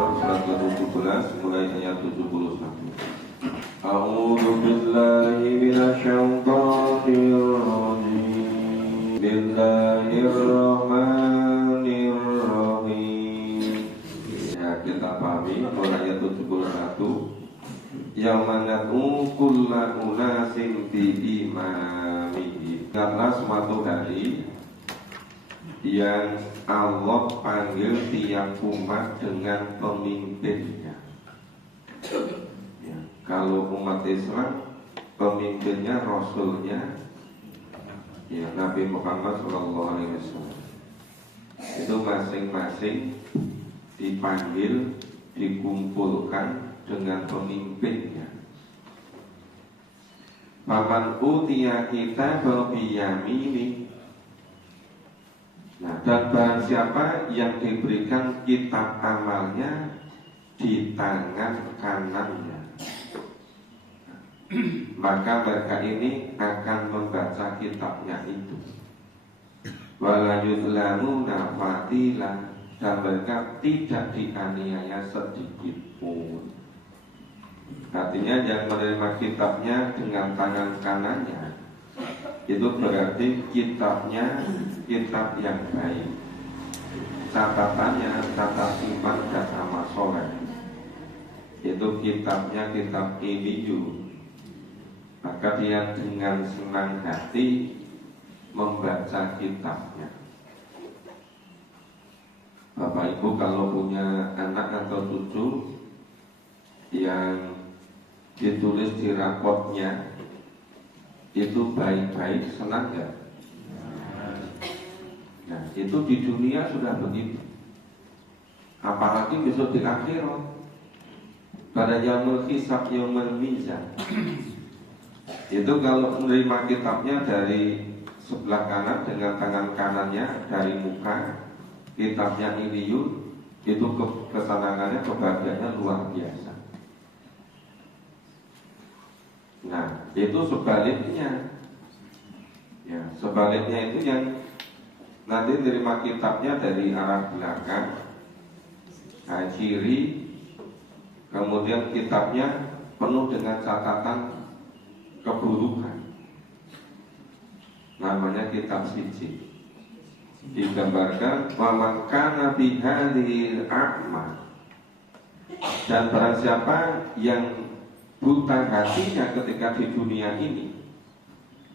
Al-Asr surat ke-17 mulai ayat 71. A'udzu billahi minasyaitonir rajim. Bismillahirrahmanirrahim. Ya, kita pahami mulai ayat 71. Yauma nad'u kulla unasin bi imamihim. Karena suatu hari yang Allah panggil tiap umat dengan pemimpinnya. Ya, kalau umat Islam pemimpinnya Rasulnya, ya Nabi Muhammad SAW. Itu masing-masing dipanggil, dikumpulkan dengan pemimpinnya. Faman utiya kitabah biyamini. Nah, dan barang siapa yang diberikan kitab amalnya di tangan kanannya, maka mereka ini akan membaca kitabnya itu. Wala yudlamuna fatila, dan mereka tidak dianiaya sedikit pun. Artinya yang menerima kitabnya dengan tangan kanannya itu berarti kitabnya kitab yang baik, catatannya catat iman dan amal soleh. Itu kitabnya kitab iliyun. Maka dia dengan senang hati membaca kitabnya. Bapak Ibu kalau punya anak atau cucu yang ditulis di rapotnya itu baik-baik, senang gak? Nah, itu di dunia sudah begitu. Apalagi besok di akhirat, pada yaumul hisab, yaumul mizan. Itu kalau menerima kitabnya dari sebelah kanan dengan tangan kanannya dari muka, kitabnya iliyun, itu kesenangannya, kebahagiaannya luar biasa. Nah, itu sebaliknya. Ya, sebaliknya itu yang nanti terima kitabnya dari arah belakang, kiri, kemudian kitabnya penuh dengan catatan keburukan. Namanya kitab sijil. Digambarkan wa man kana bi hadhil a'ma. Dan barang siapa yang buta hatinya ketika di dunia ini,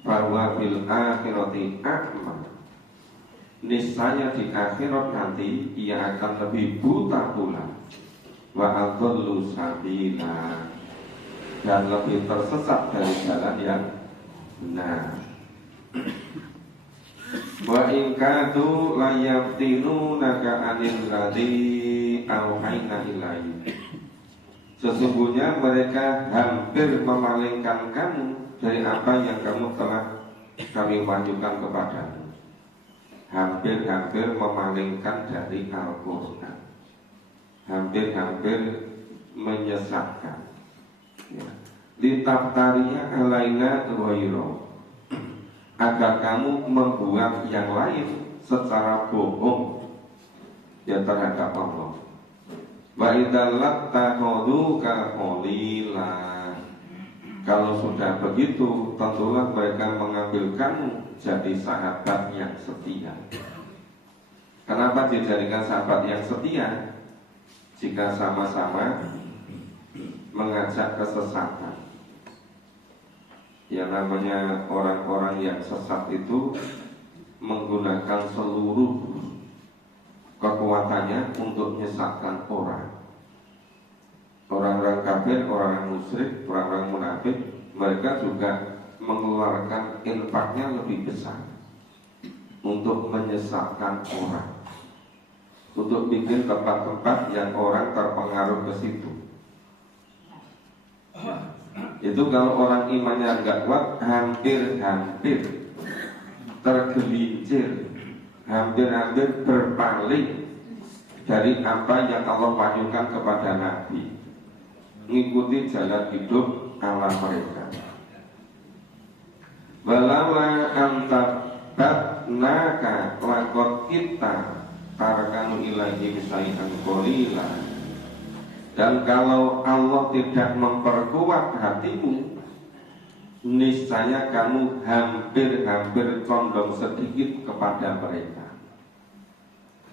bahwa fil akhirati a'ma, niscaya di akhirat nanti ia akan lebih buta pula, wa adallu sabila, dan lebih tersesat dari jalan yang benar. Wa in kadu la yaftinunaka anil ladzi auhayna ilaihi. Sesungguhnya mereka hampir memalingkan kamu dari apa yang kamu telah kami wahyukan kepadamu. Hampir-hampir memalingkan dari Al-Quran, hampir-hampir menyesatkan. Ya. Litaftariya alaina ghairo, agar kamu membuat yang lain secara bohong ya terhadap Allah. Wa idzalat tahuduka qalila. Kalau sudah begitu, tentulah mereka mengambil kamu jadi sahabat yang setia. Kenapa dijadikan sahabat yang setia? Jika sama-sama mengajak kesesatan. Yang namanya orang-orang yang sesat itu menggunakan seluruh kekuatannya untuk menyesatkan orang. Orang-orang kafir, orang-orang musyrik, orang-orang munafik, mereka juga mengeluarkan infaknya lebih besar untuk menyesatkan orang, untuk bikin tempat-tempat yang orang terpengaruh ke situ. Itu kalau orang imannya enggak kuat, hampir-hampir tergelincir, hampir-hampir berpaling dari apa yang Allah wahyukan kepada Nabi, mengikuti jalan hidup ala mereka. Walaula antabatnaka lakot kita tarakanu ilahi misai'an qalila. Dan kalau Allah tidak memperkuat hatimu, niscaya kamu hampir-hampir condong sedikit kepada mereka.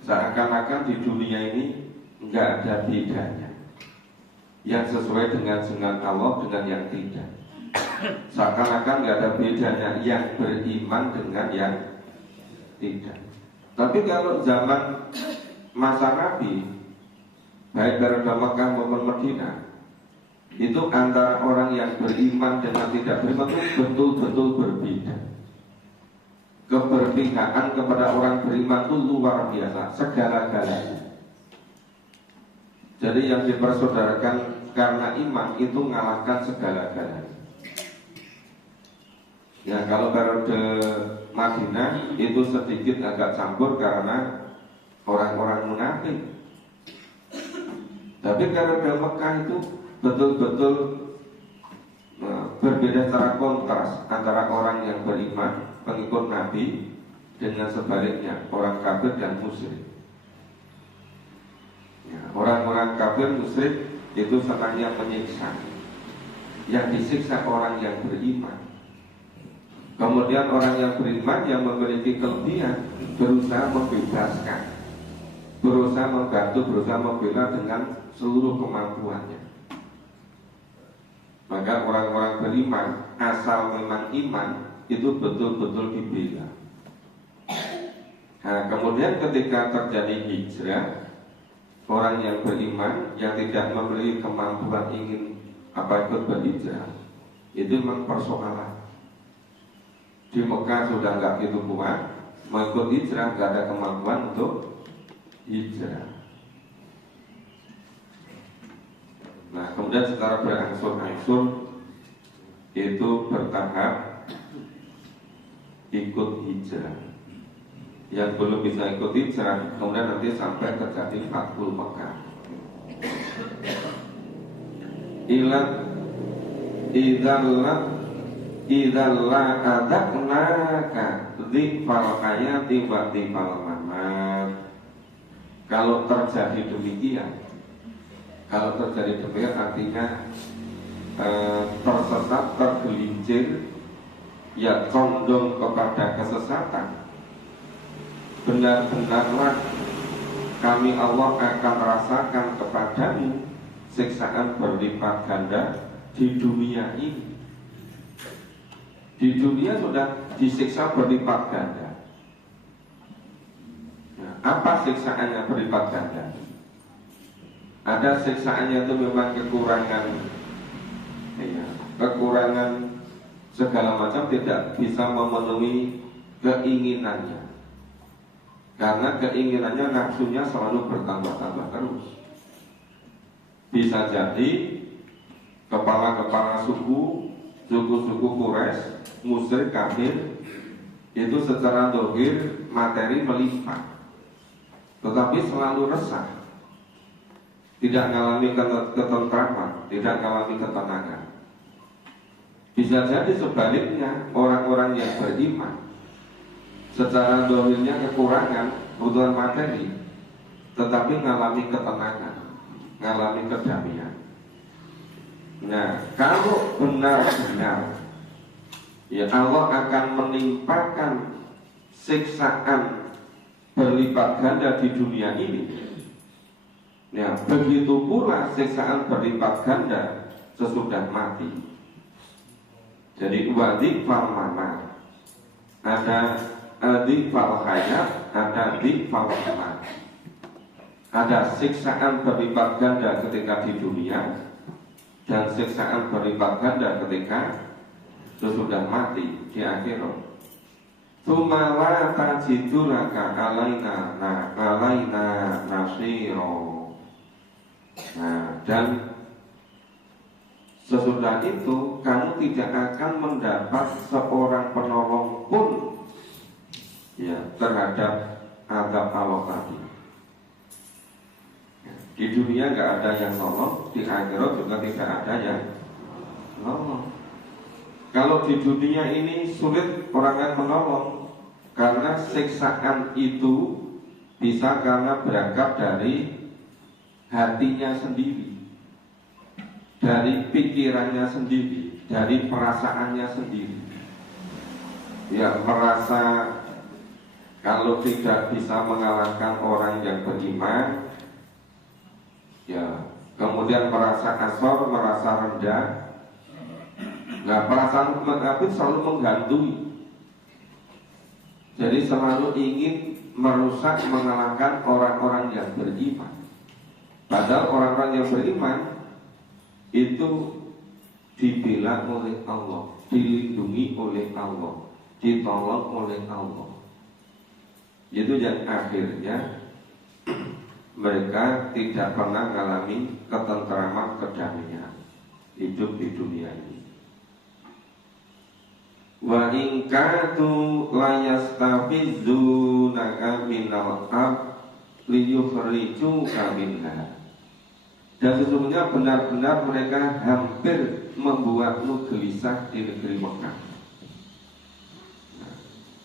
Seakan-akan di dunia ini nggak ada bedanya, yang sesuai dengan sunat Allah dengan yang tidak. Seakan-akan nggak ada bedanya yang beriman dengan yang tidak. Tapi kalau zaman masa Nabi, baik dari Mekah maupun Madinah, itu antara orang yang beriman dengan tidak beriman itu betul-betul berbeda. Keberpihakan kepada orang beriman itu luar biasa, segala-galanya. Jadi yang dipersaudarakan karena iman itu mengalahkan segala-galanya. Ya, kalau periode Madinah itu sedikit agak campur karena orang-orang munafik. Tapi periode Mekah itu betul-betul berbeda secara kontras antara orang yang beriman, pengikut Nabi, dengan sebaliknya orang kafir dan musyrik. Ya, orang-orang kafir musyrik itu senangnya menyiksa, yang disiksa orang yang beriman. Kemudian orang yang beriman yang memiliki kelebihan berusaha membebaskan, berusaha membantu, berusaha membela dengan seluruh kemampuannya. Maka orang-orang beriman asal memang iman itu betul-betul dibela. Nah, kemudian ketika terjadi hijrah, orang yang beriman yang tidak memiliki kemampuan ingin ikut berhijrah, itu memang persoalan. Di Mekah sudah nggak gitu kuat, mau ikut hijrah nggak ada kemampuan untuk hijrah. Nah, kemudian secara berangsur-angsur itu bertahap ikut hijrah. Yang belum bisa ikut hijrah, kemudian nanti sampai terjadi Fathul Mekah. Idalla adaknaka dzifal hayati wa dzifal mamat. Kalau terjadi demikian, artinya tersesat, tergelincir, ya condong kepada kesesatan, benar-benarlah kami Allah akan rasakan kepadamu siksaan berlipat ganda di dunia ini. Di dunia sudah disiksa berlipat ganda. Nah, apa siksaannya berlipat ganda? Ada siksaannya itu memang kekurangan segala macam, tidak bisa memenuhi keinginannya. Karena keinginannya, nafsunya selalu bertambah-tambah terus. Bisa jadi kepala-kepala suku Quraisy, musyrik kafir, itu secara dohir materi melimpah, tetapi selalu resah, tidak mengalami ketentraman, tidak mengalami ketenangan. Bisa jadi sebaliknya, orang-orang yang beriman secara dohirnya kekurangan kebutuhan materi, tetapi mengalami ketenangan, mengalami kedamaian. Nah, kalau benar-benar ya Allah akan menimpakan siksaan berlipat ganda di dunia ini. Ya, begitu pula siksaan berlipat ganda sesudah mati. Jadi wadifal mamat, ada adifal hayat, ada adifal mamat. Ada siksaan berlipat ganda ketika di dunia dan siksaan berlipat ganda ketika sesudah mati di akhirat. Tsumma tajidu laka alaina nasiro. Nah, dan sesudah itu kamu tidak akan mendapat seorang penolong pun ya terhadap azab Allah tadi. Di dunia nggak ada yang nolong, di akhirat juga tidak ada yang nolong. Kalau di dunia ini sulit orang yang menolong, karena siksaan itu bisa karena berangkat dari hatinya sendiri. dari pikirannya sendiri, dari perasaannya sendiri. Ya, merasa kalau tidak bisa mengalahkan orang yang beriman, ya, kemudian merasa asor, merasa rendah. Nah, perasaan itu selalu menggantui. Jadi selalu ingin merusak, mengalahkan orang-orang yang beriman. Padahal orang-orang yang beriman itu dibela oleh Allah, dilindungi oleh Allah, ditolong oleh Allah. Itu yang akhirnya mereka tidak pernah mengalami ketentraman, kedamaian hidup di dunia ini. Wa in kadu la yastafizunaka minal ard liyukhrijuka minha. Dan sesungguhnya benar-benar mereka hampir membuatmu gelisah di negeri Mekah.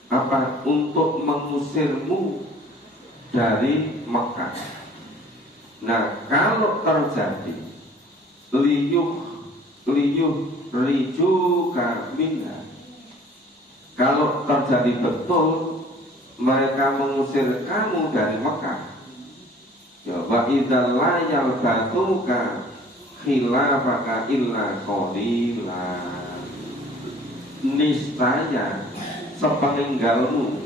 Apa? Untuk mengusirmu dari Mekah. Nah, kalau terjadi liyukhrijuka minha, kalau terjadi betul mereka mengusir kamu dari Mekah, ya wa idzal la yalbatuka khilafaka illa qalila, niscaya sepeninggalmu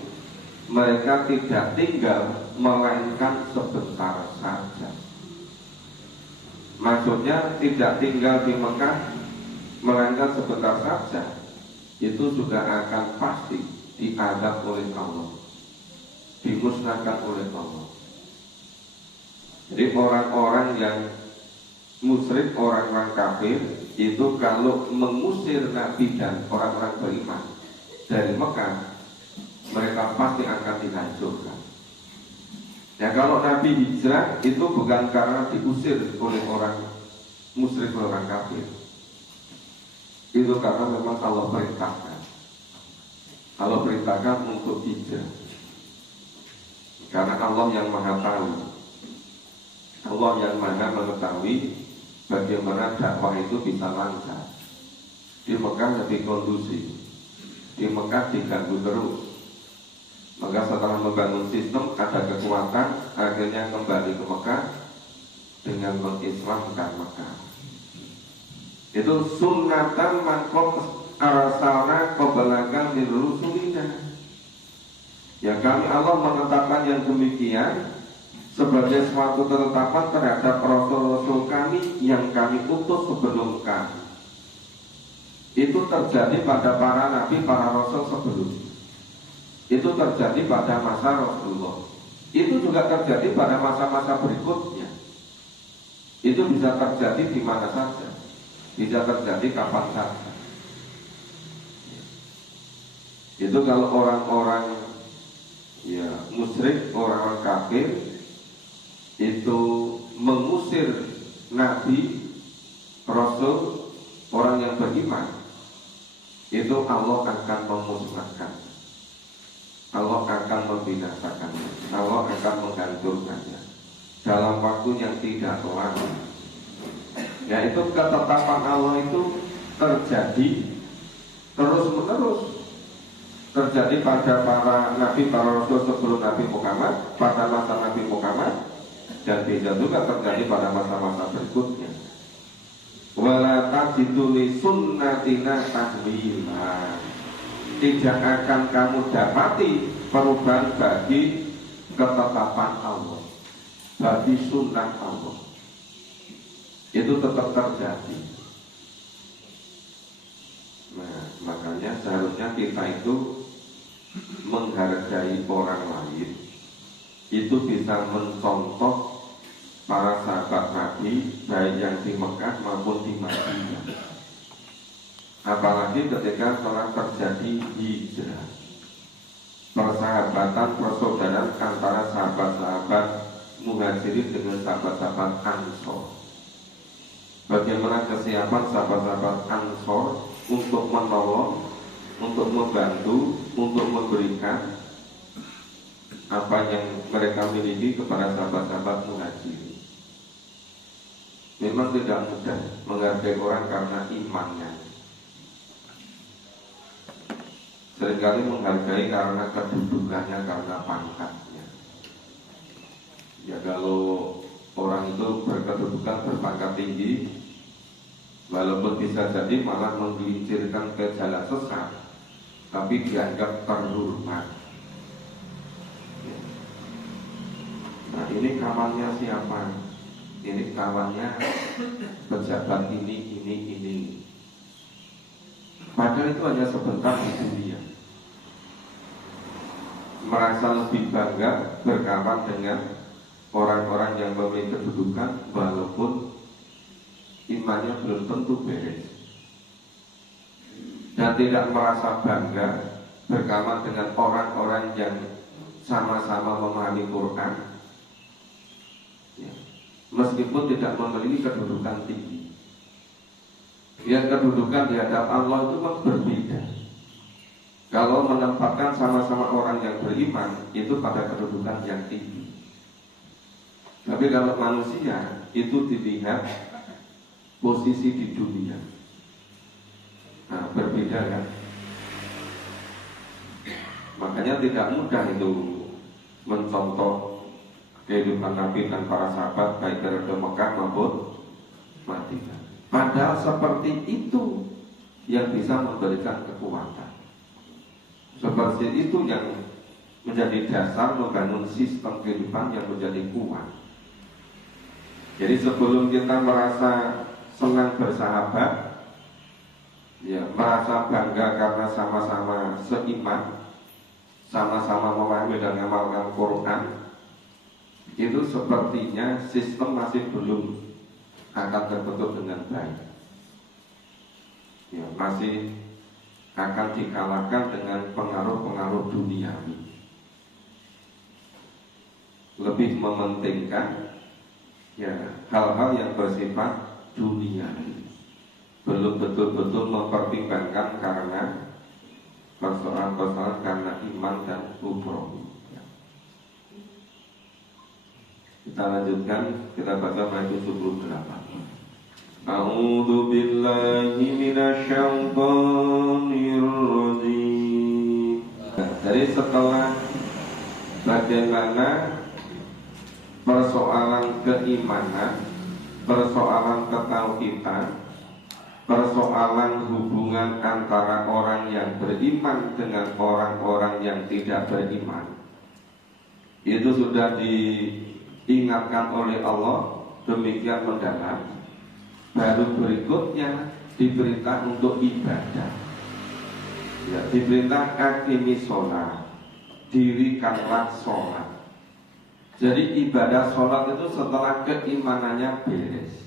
mereka tidak tinggal melainkan sebentar saja. Maksudnya tidak tinggal di Mekah melainkan sebentar saja, itu juga akan pasti diadab oleh Allah, dimusnahkan oleh Allah. Jadi orang-orang yang musyrik, orang-orang kafir itu kalau mengusir Nabi dan orang-orang beriman dari Mekah, mereka pasti akan dihancurkan. Ya, kalau Nabi hijrah itu bukan karena diusir oleh orang musyrik, orang kafir. Itu karena memang Allah perintahkan. Allah perintahkan untuk hijrah. Karena Allah yang maha tahu, Allah yang maha mengetahui bagaimana dakwah itu bisa lancar. Di Mekah lebih kondusif, di Mekah diganggu terus. Maka setelah membangun sistem, ada kekuatan, akhirnya kembali ke Mekah dengan mengislamkan Mekah. Itu sunnatan mangkok arsalna qablakan min rusulina. Ya, kami Allah menetapkan yang demikian sebagai suatu ketetapan terhadap rasul-rasul kami yang kami utus sebelum kami. Itu terjadi pada para nabi, para rasul sebelumnya. Itu terjadi pada masa Rasulullah. Itu juga terjadi pada masa-masa berikutnya. Itu bisa terjadi di mana saja, bisa terjadi kapan saja. Itu kalau orang-orang ya musyrik, orang-orang kafir itu mengusir Nabi, Rasul, orang yang beriman, itu Allah akan memusnahkan, Allah akan membinasakannya, Allah akan menghancurkannya dalam waktu yang tidak lama. Yaitu ketetapan Allah itu terjadi terus-menerus, terjadi pada para nabi, para rasul sebelum Nabi Muhammad, pada masa Nabi Muhammad, dan bisa juga terjadi pada masa-masa berikutnya. Wala tajidu li sunnatina tahwila. Tidak akan kamu dapati perubahan bagi ketetapan Allah, bagi sunnah Allah. Itu tetap terjadi. Nah, makanya seharusnya kita itu menghargai orang lain, itu bisa mencontoh para sahabat Nabi, baik yang di Mekah maupun di Madinah. Apalagi ketika telah terjadi hijrah, persahabatan, persaudaraan antara sahabat-sahabat Muhajirin dengan sahabat-sahabat Ansor. Bagaimana kesiapan sahabat-sahabat Ansor untuk menolong, untuk membantu, untuk memberikan apa yang mereka miliki kepada sahabat-sahabat Muhajirin. Memang tidak mudah menghargai orang karena imannya. Seringkali menghargai karena kedudukannya, karena pangkatnya. Ya kalau orang itu berkedudukan, berpangkat tinggi, walaupun bisa jadi malah menggelincirkan ke jalan sesat, tapi dianggap terhormat. Nah ini kawannya siapa? Ini kawannya pejabat ini. Padahal itu hanya sebentar di dunia. Merasa lebih bangga berkawan dengan orang-orang yang memiliki kedudukan, walaupun imannya belum tentu beres. Dan tidak merasa bangga berkawan dengan orang-orang yang sama-sama memahami Quran, ya, meskipun tidak memiliki kedudukan tinggi. Yang kedudukan di hadapan Allah itu berbeda. Kalau menempatkan sama-sama orang yang beriman, itu pada kedudukan yang tinggi. Tapi kalau manusia itu dilihat posisi di dunia. Nah, berbeda kan? Makanya tidak mudah itu mencontoh kehidupan Nabi dan para sahabat baik dari Mekah maupun Madinah. Padahal seperti itu yang bisa memberikan kekuatan. Seperti itu yang menjadi dasar membangun sistem kehidupan yang menjadi kuat. Jadi sebelum kita merasa senang bersahabat, ya, merasa bangga karena sama-sama seiman, sama-sama memahami dan mengamalkan Quran, itu sepertinya sistem masih belum akan terbentuk dengan baik. Ya, masih akan dikalahkan dengan pengaruh-pengaruh duniawi. Lebih mementingkan ya hal-hal yang bersifat duniawi. Belum betul-betul mempertimbangkan karena persoalan-persoalan karena iman dan ukhuwah. Kita lanjutkan, kita baca ayat 78. A'udzu billahi minasyaitonir rajim. Jadi setelah bagaimana persoalan keimanan, persoalan ketauhidan, persoalan hubungan antara orang yang beriman dengan orang-orang yang tidak beriman, itu sudah diingatkan oleh Allah demikian mendalam. Baru berikutnya diperintah untuk ibadah, ya, diperintah aqimi sholat, dirikanlah sholat. Jadi ibadah sholat itu setelah keimanannya beres,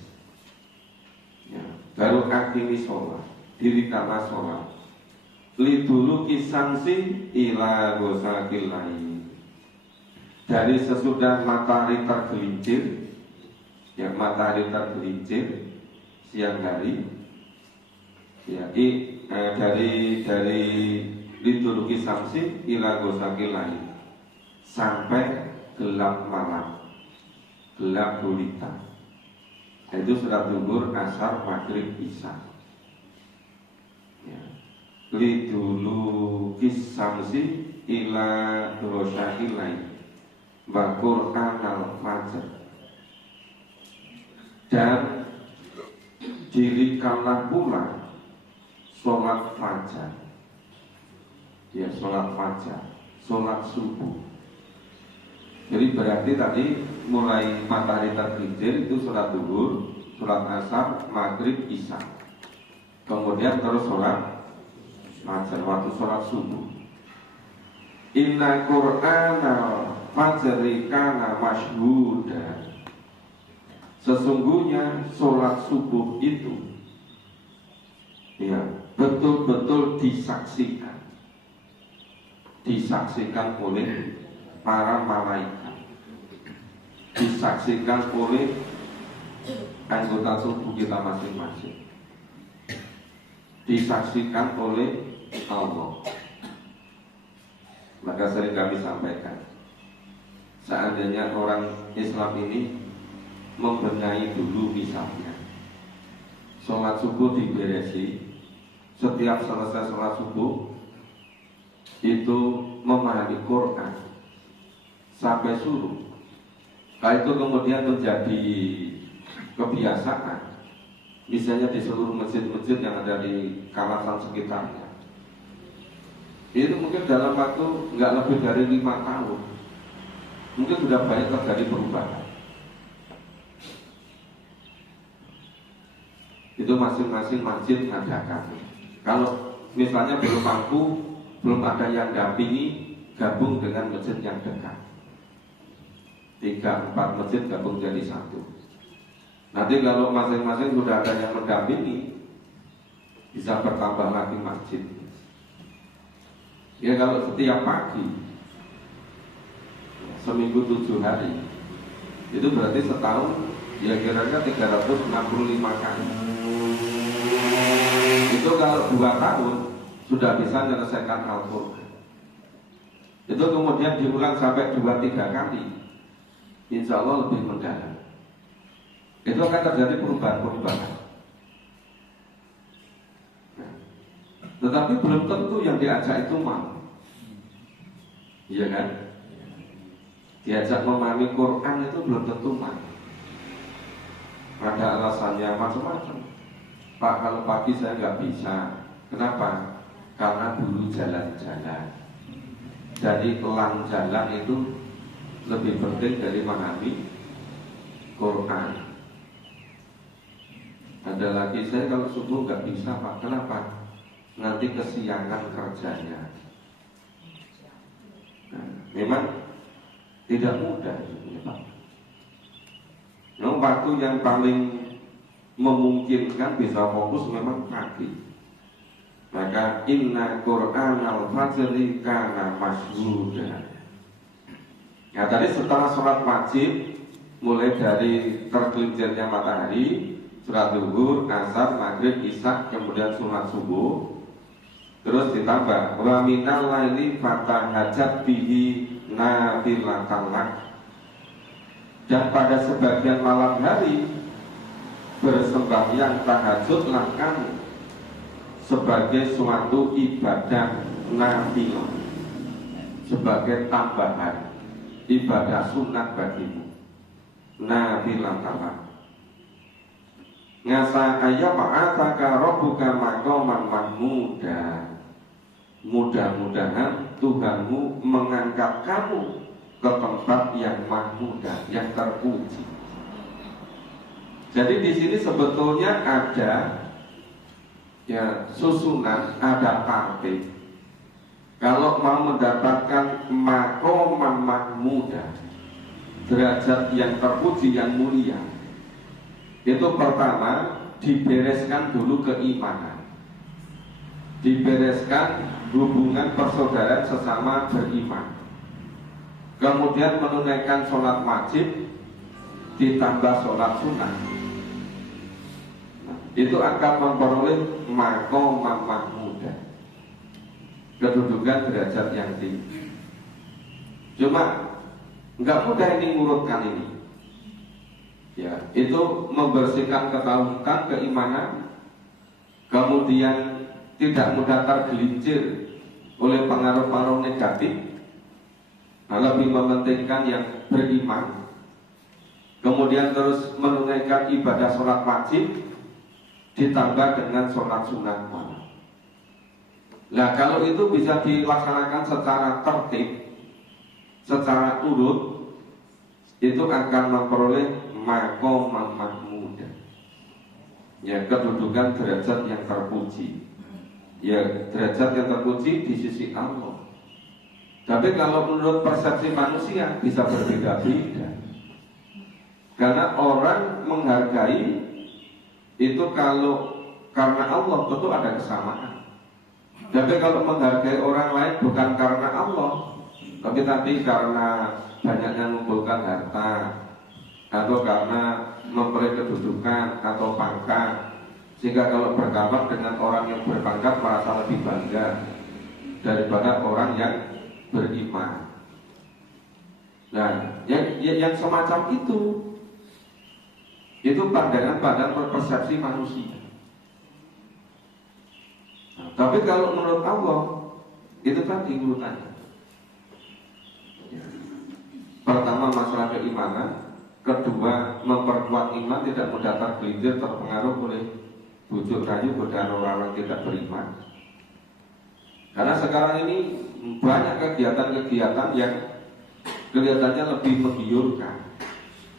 ya, baru aqimi sholat, dirikanlah sholat. Lidulu kisangsi ila gosakil lain. Dari sesudah matahari tergelincir, ya, matahari tergelincir siang hari, ya, dari liduluki samsi ila gosakil lain, sampai gelap malam, gelap gulita. Itu sudah zuhur, asar, maghrib, isya. Ya. Liduluki samsi ila gosakil lain, wa Qur'anal fajr. Dan dirikanlah pula sholat fajar, ya, sholat fajar, sholat subuh. Jadi berarti tadi mulai matahari tergelincir itu sholat zuhur, sholat asar, maghrib, isya. Kemudian terus sholat fajar, waktu sholat subuh. Inna Qur'anal fajri kana masyhuda. Sesungguhnya sholat subuh itu, ya, betul-betul disaksikan oleh para malaikat, disaksikan oleh anggota tubuh kita masing-masing, disaksikan oleh Allah. Maka sering kami sampaikan, seandainya orang Islam ini membenahi dulu misalnya sholat subuh diberesi, setiap selesai sholat subuh itu memahami Quran sampai suruh. Kalau itu kemudian menjadi kebiasaan, misalnya di seluruh masjid-masjid yang ada di kawasan sekitarnya, itu mungkin dalam waktu nggak lebih dari 5 tahun, mungkin sudah banyak terjadi perubahan. Itu masing-masing masjid ngadakan. Kalau misalnya belum mampu, belum ada yang dampingi, gabung dengan masjid yang dekat. 3-4 masjid gabung jadi satu. Nanti kalau masing-masing sudah ada yang mendampingi, bisa bertambah lagi masjid. Ya kalau setiap pagi, seminggu 7 hari, itu berarti setahun ya kira-kira 365 kali. Itu kalau 2 tahun sudah bisa menyelesaikan Al-Quran. Itu kemudian diulang sampai 2-3 kali, insya Allah lebih mendalam. Itu akan terjadi perubahan-perubahan. Nah, tetapi belum tentu yang diajak itu mau. Iya kan? Diajak memahami Quran itu belum tentu mau. Ada alasannya macam-macam. Pak, kalau pagi saya nggak bisa. Kenapa? Karena dulu jalan-jalan. Jadi elang jalan itu lebih penting dari memahami Quran. Ada lagi, saya kalau subuh nggak bisa Pak. Kenapa? Nanti kesiangan kerjanya. Nah, memang tidak mudah ya, Pak. Yang waktu yang paling memungkinkan bisa fokus memang pagi. Maka inna Qur'an al-fajri kana masyhuda. Nah tadi setelah sholat wajib, mulai dari tergelincirnya matahari, sholat zuhur, asar, maghrib, isya, kemudian sholat subuh, terus ditambah wa minal laili fatahajat bihi nafilatan lak. Dan pada sebagian malam hari bersembahyang tahajudlah kamu sebagai suatu ibadah nafilah, sebagai tambahan ibadah sunat bagimu. Nafilah tambahan. Ngasa ayyab'atsaka rabbuka maqaman mahmuda. Mudah-mudahan Tuhanmu mengangkat kamu ke tempat yang mahmuda, yang terpuji. Jadi di sini sebetulnya ada ya susunan, ada tartib. Kalau mau mendapatkan maqaman mahmuda, derajat yang terpuji, yang mulia, itu pertama dibereskan dulu keimanan, dibereskan hubungan persaudaraan sesama beriman, kemudian menunaikan sholat wajib ditambah sholat sunnah. Nah, itu akan memperoleh maqaman mahmuda, kedudukan derajat yang tinggi. Cuma nggak mudah ini ngurutkan ini. Ya, itu membersihkan ketauhidan, keimanan, kemudian tidak mudah tergelincir oleh pengaruh-pengaruh negatif. Nah, lebih mementingkan yang beriman, kemudian terus menunaikan ibadah sholat wajib ditambah dengan sholat sunat malam. Nah, kalau itu bisa dilaksanakan secara tertib, secara urut, itu akan memperoleh maqaman mahmuda, ya, kedudukan derajat yang terpuji. Ya, derajat yang terpuji di sisi Allah. Tapi kalau menurut persepsi manusia bisa berbeda-beda. Karena orang menghargai itu kalau karena Allah tentu ada kesamaan. Tapi kalau menghargai orang lain bukan karena Allah, tapi nanti karena banyaknya mengumpulkan harta, atau karena memperoleh kedudukan atau pangkat, sehingga kalau berkawan dengan orang yang berpangkat merasa lebih bangga daripada orang yang beriman. Nah, yang semacam itu Itu pandangan persepsi manusia. Nah, tapi kalau menurut Allah, itu tadi urutannya. Pertama masalah keimanan, kedua memperkuat iman, tidak mudah tergelincir terpengaruh oleh bujuk rayu godaan orang-orang tidak beriman. Karena sekarang ini banyak kegiatan-kegiatan yang kelihatannya lebih menggiurkan,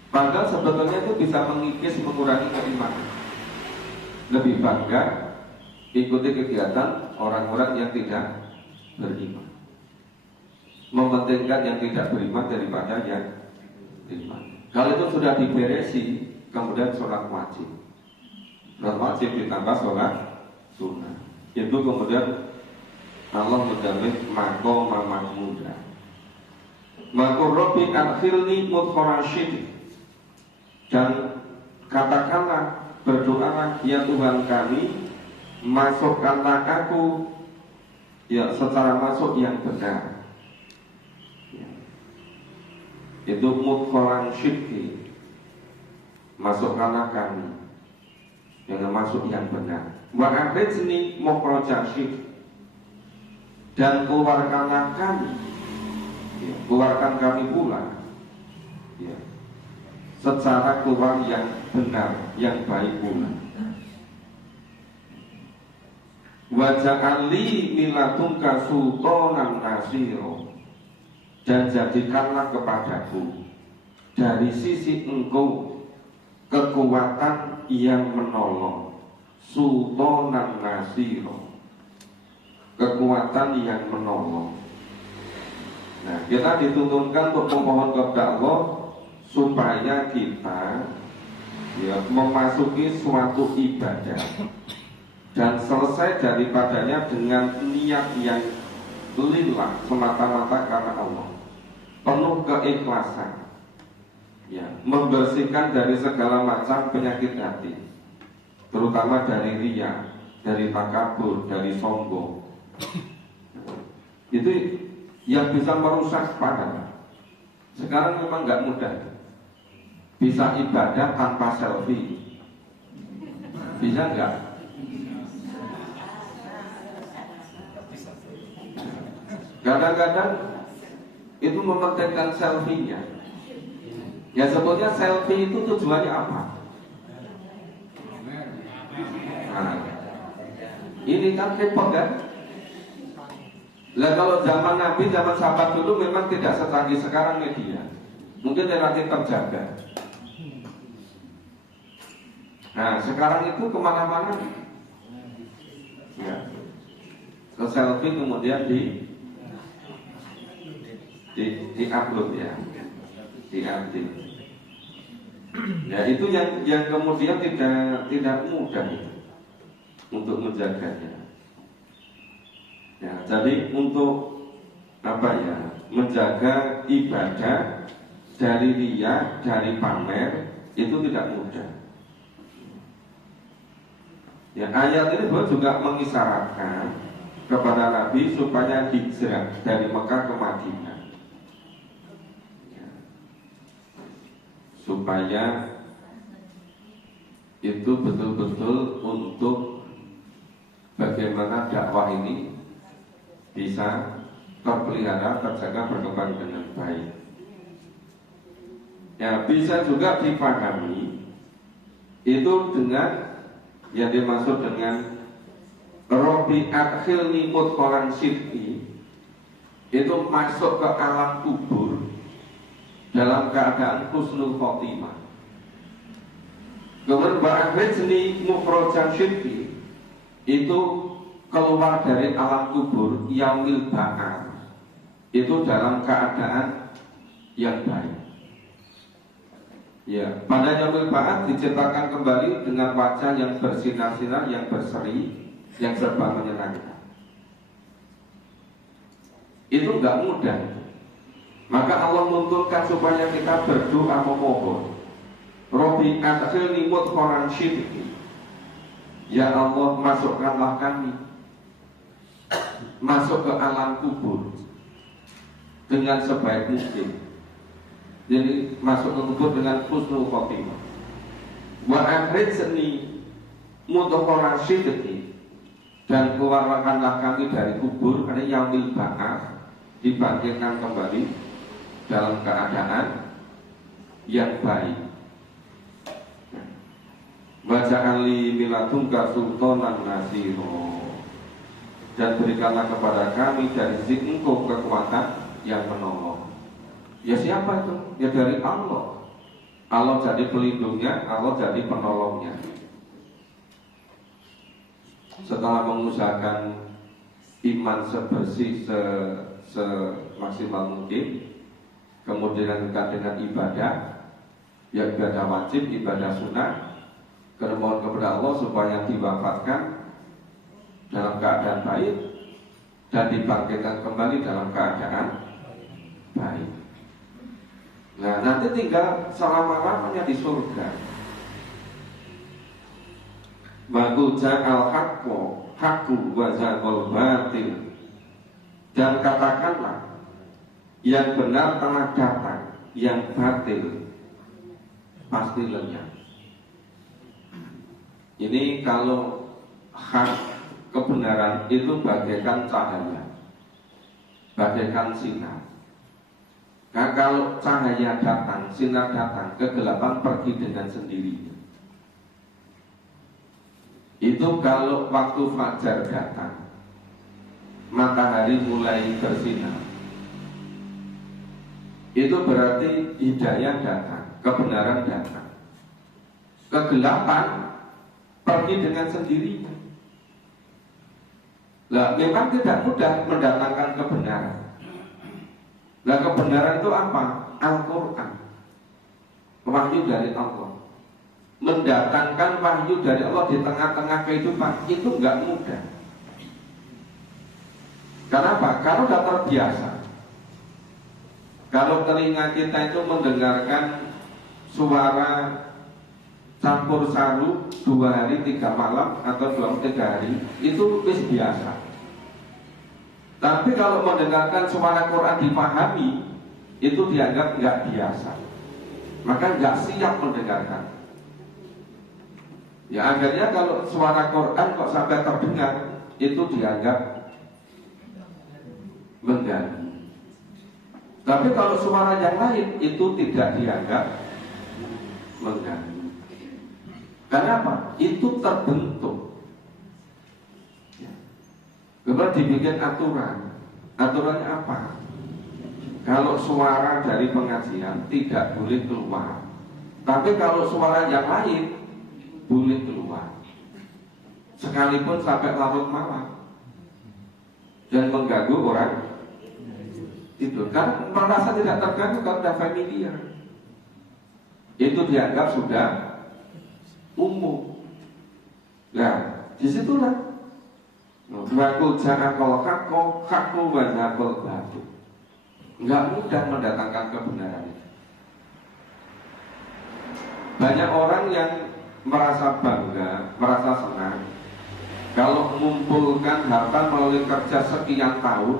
padahal sebetulnya itu bisa mengikis, mengurangi keimanan. Lebih bangga ikuti kegiatan orang-orang yang tidak beriman, mementingkan yang tidak beriman daripada yang beriman. Kalau itu sudah diberesi, kemudian sholat wajib ditambah sholat sunnah, itu kemudian Allah menjamin maqama mahmuda. Maqur Rabbi adkhilni mudkharashid, dan katakanlah, berdoalah, ya Tuhan kami, masukkanlah aku ya secara masuk yang benar. Ya. Itu mudkharashid, masukkanlah kami dengan masuk yang benar. Wa akhrijni mukhrajashid, dan keluarkanlah kami, ya, keluarkan kami pula, ya, secara keluar yang benar, yang baik pula. Waja'ali miladunka sultanan nasiro, dan jadikanlah kepadaku dari sisi engkau kekuatan yang menolong, sultanan nasiro, kekuatan yang menolong. Nah, kita dituntunkan untuk memohon kepada Allah supaya kita ya memasuki suatu ibadah dan selesai daripadanya dengan niat yang lillah, semata-mata karena Allah, penuh keikhlasan, ya, membersihkan dari segala macam penyakit hati, terutama dari riya, dari takabur, dari sombong. Itu yang bisa merusak pahala. Sekarang memang nggak mudah. Bisa ibadah tanpa selfie, bisa nggak? Kadang-kadang itu mementingkan selfie-nya. Ya sebetulnya selfie itu tujuannya apa? Nah, ini kan repot kan? Lah kalau zaman Nabi, zaman sahabat dulu memang tidak secanggih sekarang media, mungkin relatif terjaga. Nah sekarang itu kemana-mana, ya, ke selfie kemudian di-upload, ya, di-update. Ya itu yang kemudian tidak mudah untuk menjaganya. Ya, jadi untuk apa ya, menjaga ibadah dari riya, dari pamer, itu tidak mudah. Ya, ayat ini juga mengisyaratkan kepada Nabi supaya hijrah dari Mekah ke Madinah, ya, supaya itu betul-betul untuk bagaimana dakwah ini bisa terpelihara, terjaga, berkembang dengan baik. Ya, bisa juga dipahami itu dengan yang dimaksud dengan Robi adkhilni mudkhalan sidqi, itu masuk ke alam kubur dalam keadaan husnul khotimah. Kemudian ba'akhrijni mukhrajan sidqi, itu keluar dari alam kubur yaumil ba'ar, itu dalam keadaan yang baik. Ya, pada yaumil ba'ar diciptakan kembali dengan wajah yang bersinar-sinar, yang berseri, yang serba menyenangkan. Itu enggak mudah. Maka Allah menuntunkan supaya kita berdoa memohon, Rabbi adkhilni mudkhalan sidqi, ya Allah masukkanlah kami masuk ke alam kubur dengan sebaik mungkin. Jadi masuk ke kubur dengan husnul khotimah. Wa akhrijni mudkhara sidqi, dan keluarkanlah kami dari kubur, karena yaumil ba'ats, dibangkitkan kembali dalam keadaan yang baik. Waja'ali miladunka sultanan nasiro, dan berikanlah kepada kami dari sisi engkau kekuatan yang menolong. Ya siapa itu? Ya dari Allah. Allah jadi pelindungnya, Allah jadi penolongnya. Setelah mengusahakan iman sebersih semaksimal mungkin, kemudian dilanjutkan dengan ibadah, ya ibadah wajib, ibadah sunnah, mohon kepada Allah supaya diwafatkan dalam keadaan baik dan dibangkitkan kembali dalam keadaan baik. Nah, nanti tinggal selama-lamanya di surga. Bagu ja'al haqqu wa zaqal batil, dan katakanlah yang benar telah datang, yang batil pasti lenyap. Ini kalau hak kebenaran itu bagaikan cahaya, bagaikan sinar. Nah, kalau cahaya datang, sinar datang, kegelapan pergi dengan sendirinya. Itu kalau waktu fajar datang, matahari mulai bersinar, itu berarti hidayah datang, kebenaran datang. Kegelapan pergi dengan sendirinya. Nah, memang tidak mudah mendatangkan kebenaran. Nah, kebenaran itu apa? Al-Quran, wahyu dari Allah. Mendatangkan wahyu dari Allah di tengah-tengah kehidupan itu enggak mudah. Kenapa? Karena sudah terbiasa. Kalau telinga kita itu mendengarkan suara campur saru 2 hari 3 malam atau 2-3 hari, itu wis biasa. Tapi kalau mendengarkan suara Quran dipahami, itu dianggap nggak biasa, maka nggak siap mendengarkan. Ya akhirnya kalau suara Quran kok sampai terdengar, itu dianggap mengganggu. Tapi kalau suara yang lain itu tidak dianggap mengganggu. Kenapa? Itu terbentuk. Kemudian dibikin aturan. Aturannya apa? Kalau suara dari pengajian tidak boleh keluar, tapi kalau suara yang lain boleh keluar, sekalipun sampai larut malam, dan mengganggu orang itu. Karena merasa tidak terganggu kalau sudah familiar, itu dianggap sudah umum. Nah, disitulah Baku jangan kalau hakku wajahul batu. Enggak mudah mendatangkan kebenaran itu. Banyak orang yang merasa bangga, merasa senang kalau mengumpulkan harta melalui kerja sekian tahun,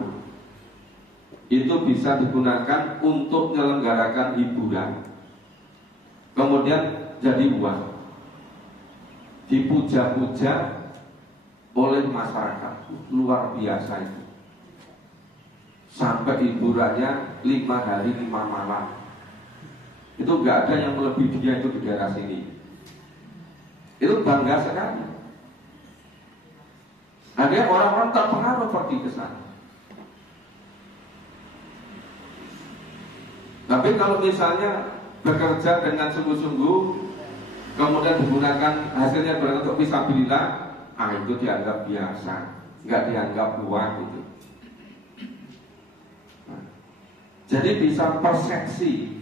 itu bisa digunakan untuk menyelenggarakan hiburan, kemudian jadi uang, dipuja-puja oleh masyarakat. Luar biasa itu. Sampai hiburannya 5 hari 5 malam. Itu nggak ada yang melebihi dia itu di daerah sini. Itu bangga sekali. Ada orang-orang terpengaruh pergi ke sana. Tapi kalau misalnya bekerja dengan sungguh-sungguh, kemudian digunakan hasilnya berbentuk fisabilillah, itu dianggap biasa, nggak dianggap uang gitu. Jadi bisa persepsi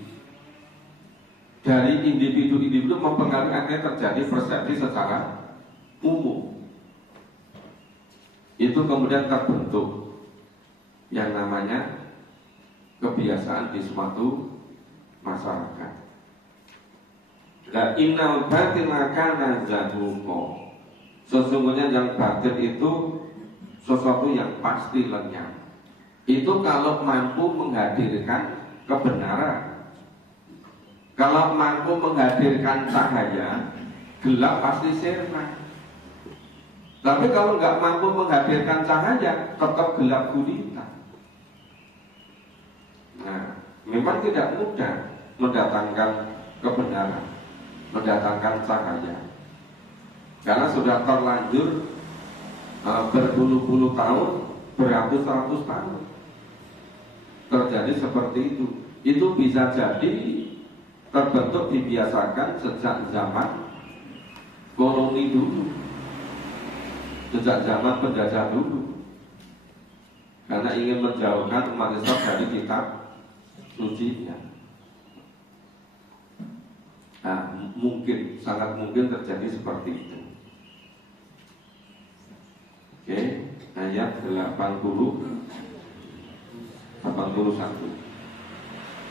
dari individu-individu mempengaruhi akhirnya terjadi persepsi secara umum. Itu kemudian terbentuk yang namanya kebiasaan di suatu masyarakat. La innal batila kana zahuqa. Sesungguhnya yang batin itu sesuatu yang pasti lenyap. Itu kalau mampu menghadirkan kebenaran, kalau mampu menghadirkan cahaya, gelap pasti sirna. Tapi kalau nggak mampu menghadirkan cahaya, tetap gelap gulita. Nah, memang tidak mudah mendatangkan kebenaran, mendatangkan cahaya, karena sudah terlanjur berpuluh-puluh tahun, beratus-ratus tahun terjadi seperti itu. Itu bisa jadi terbentuk dibiasakan sejak zaman koloni dulu, sejak zaman penjajah dulu, karena ingin menjauhkan umat Islam dari kitab sucinya. Nah, mungkin, sangat mungkin terjadi seperti itu. Oke, ayat 81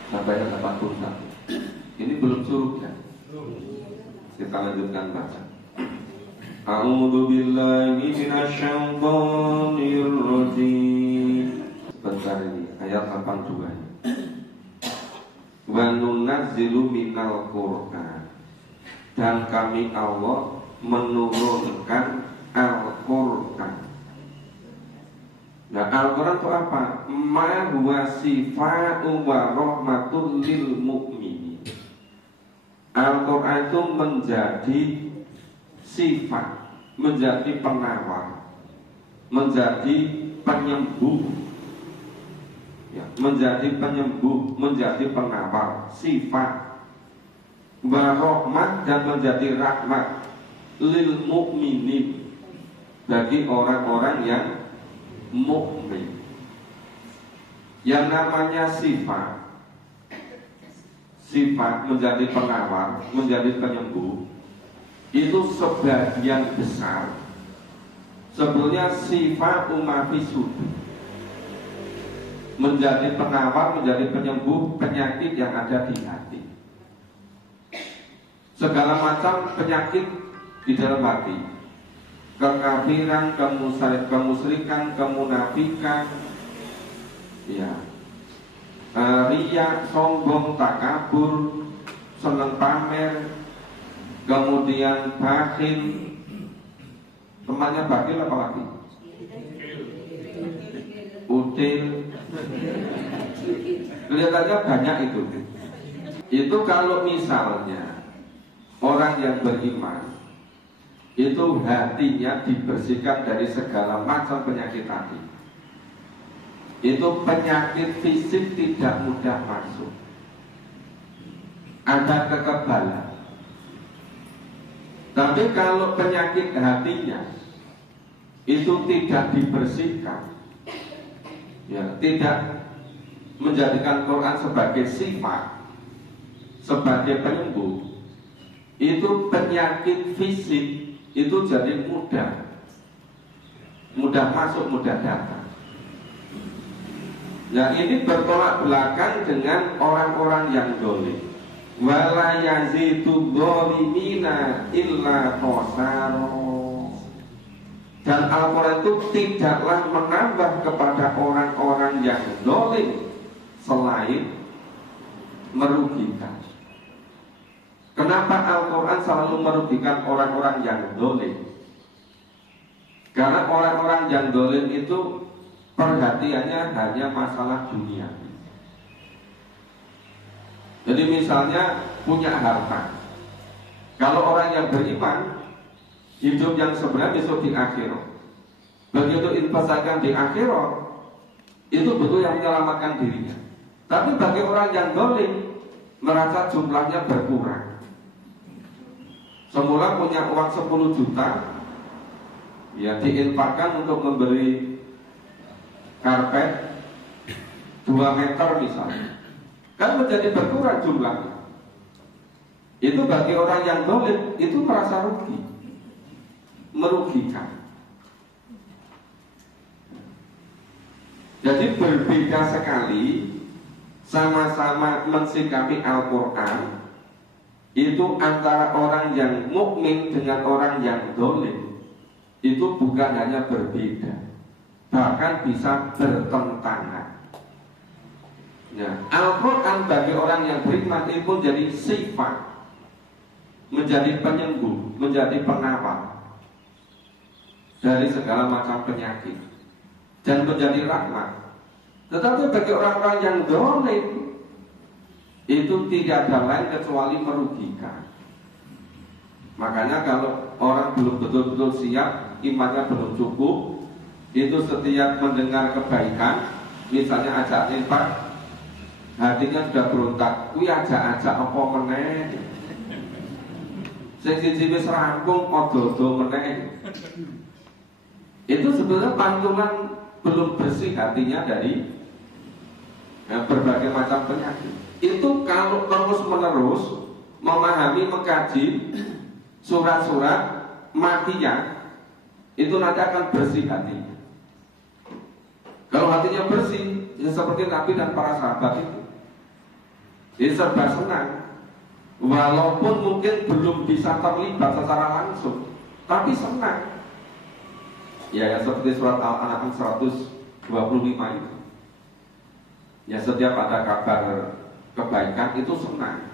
sampai ayat 81. Ini belum surga. Kita lanjutkan baca. A'udzu billahi minasyaitonir rajim. Sebentar ini ayat 82. Wa nunazzilu minal Qur'an. Dan kami Allah menurunkan Al-Qur'an. Nah, Al-Quran itu apa? Ma huwa sifa'u wa rahmatul lil mu'minin. Al-Quran itu menjadi sifat, menjadi penawar, menjadi penyembuh, ya, menjadi penyembuh, menjadi penawar, sifat, wa rahmat, dan menjadi rahmat lil mu'minin, bagi orang-orang yang mukmin. Yang namanya sifat menjadi penawar, menjadi penyembuh, itu sebagian besar sebetulnya sifat umafisud, menjadi penawar, menjadi penyembuh penyakit yang ada di hati. Segala macam penyakit di dalam hati, kekafiran, kemusyrikan, kemunafikan, ya, riya, sombong, takabur, senang pamer, kemudian bakhil. Temannya bakhil apa lagi? Util. Kelihatannya banyak itu. Itu kalau misalnya orang yang beriman itu hatinya dibersihkan dari segala macam penyakit hati, itu penyakit fisik tidak mudah masuk, ada kekebalan. Tapi kalau penyakit hatinya itu tidak dibersihkan, ya, tidak menjadikan Quran sebagai sifat, sebagai penyembuh, itu penyakit fisik itu jadi mudah masuk, mudah datang. Nah, ini bertolak belakang dengan orang-orang yang dolim. Wala yazidu dzolimina illa khosaro. Dan Al-Quran itu tidaklah menambah kepada orang-orang yang dolim selain merugikan. Kenapa Al-Quran selalu merugikan orang-orang yang dolim? Karena orang-orang yang dolim itu perhatiannya hanya masalah dunia. Jadi misalnya punya harta, kalau orang yang beriman, hidup yang sebenarnya besok di akhirat, begitu investasikan di akhirat, itu betul yang menyelamatkan dirinya. Tapi bagi orang yang dolim, merasa jumlahnya berkurang. Semula punya uang 10 juta, ya, diinfakkan untuk membeli karpet 2 meter misalnya, kan menjadi berkurang jumlahnya. Itu bagi orang yang dolim, itu merasa rugi, merugikan. Jadi berbeda sekali, sama-sama mensikapi Al-Quran, itu antara orang yang mukmin dengan orang yang dolim, itu bukan hanya berbeda, bahkan bisa bertentangan. Ya, Al-Quran bagi orang yang beriman itu jadi sifat, menjadi penyembuh, menjadi penawar dari segala macam penyakit dan menjadi rahmat. Tetapi bagi orang-orang yang zalim itu tidak ada lain kecuali merugikan. Makanya kalau orang belum betul-betul siap, imannya belum cukup, itu setiap mendengar kebaikan, misalnya ajak infak, hatinya sudah berontak, kuwi ajak-ajak apa meneh. Sing siji wis rampung odo-odo meneh. Itu sebenarnya pantulan belum bersih hatinya dari berbagai macam penyakit. Itu kalau terus-menerus memahami, mengkaji surat-surat matinya, itu nanti akan bersih hatinya. Kalau hatinya bersih, ya seperti Nabi dan para sahabat itu, dia serba senang. Walaupun mungkin belum bisa terlibat secara langsung, tapi senang. Ya seperti surat Al-An'am 125 itu. Ya setiap ada kabar kebaikan itu senang.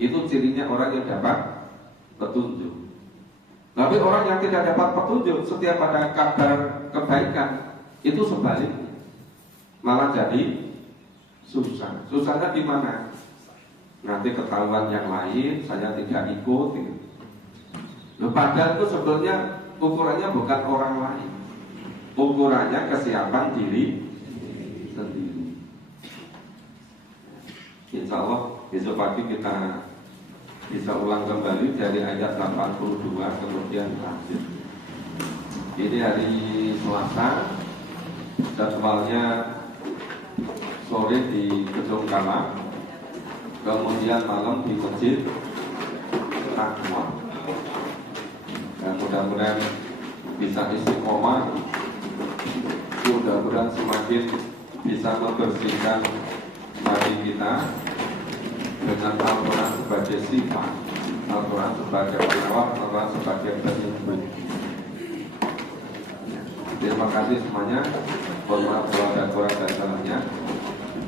Itu cirinya orang yang dapat petunjuk. Tapi orang yang tidak dapat petunjuk, setiap ada kabar kebaikan itu sebaliknya, malah jadi susah. Susahnya di mana? Nanti ketahuan yang lain, saya tidak ikut. Padahal itu sebenarnya ukurannya bukan orang lain, ukurannya kesiapan diri sendiri. Insya Allah besok pagi kita bisa ulang kembali dari ayat 82 kemudian lanjut. Ini hari Selasa, jadwalnya sore di Gedung Kala, kemudian malam di Masjid Taqwa. Dan mudah-mudahan bisa istiqomah, mudah-mudahan semakin bisa membersihkan hati kita dengan Al-Quran sebagai sifat, Al-Quran sebagai penawar, Al-Quran sebagai penyembuh. Terima kasih semuanya. Mohon maaf kalau ada kurang dan salahnya.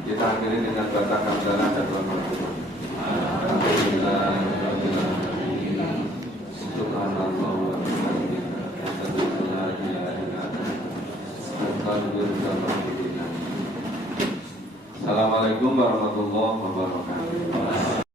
Kita akhiri dengan baca hamdalah dan doa. Alhamdulillah. Subhanallah wa bihamdihi. Assalamualaikum warahmatullahi wabarakatuh.